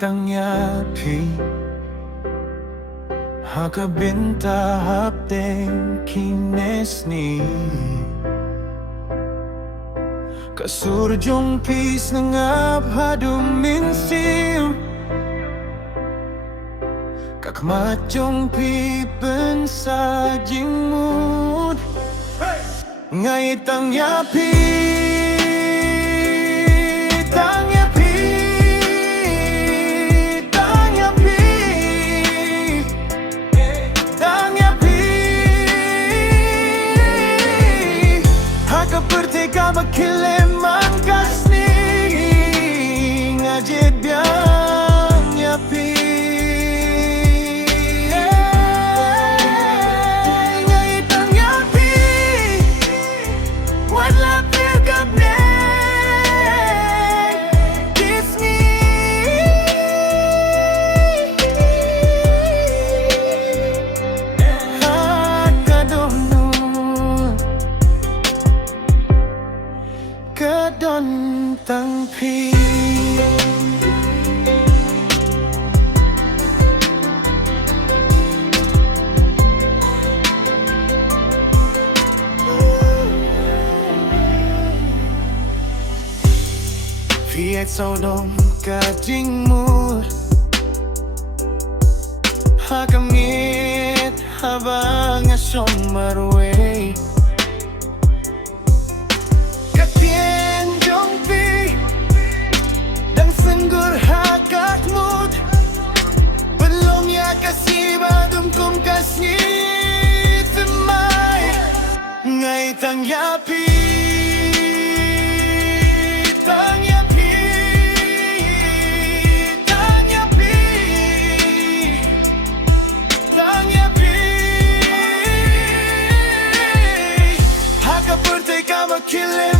tangyapi Hakabinta hapdeng kinesni Kasurjong pis nangap hadum minsim Kakmachong pipen sajing mood Ngay tangyapi Makilemang kasni ngajid biang nyapi ngayitang nyapi wala pirgabne kisni at kadonu Kadon tangpi Fiat sodom kajing mur Hakamit habang asyong marway Ngay tangyapi Tangyapi Tangyapi Tangyapi Hakapurte kamakilim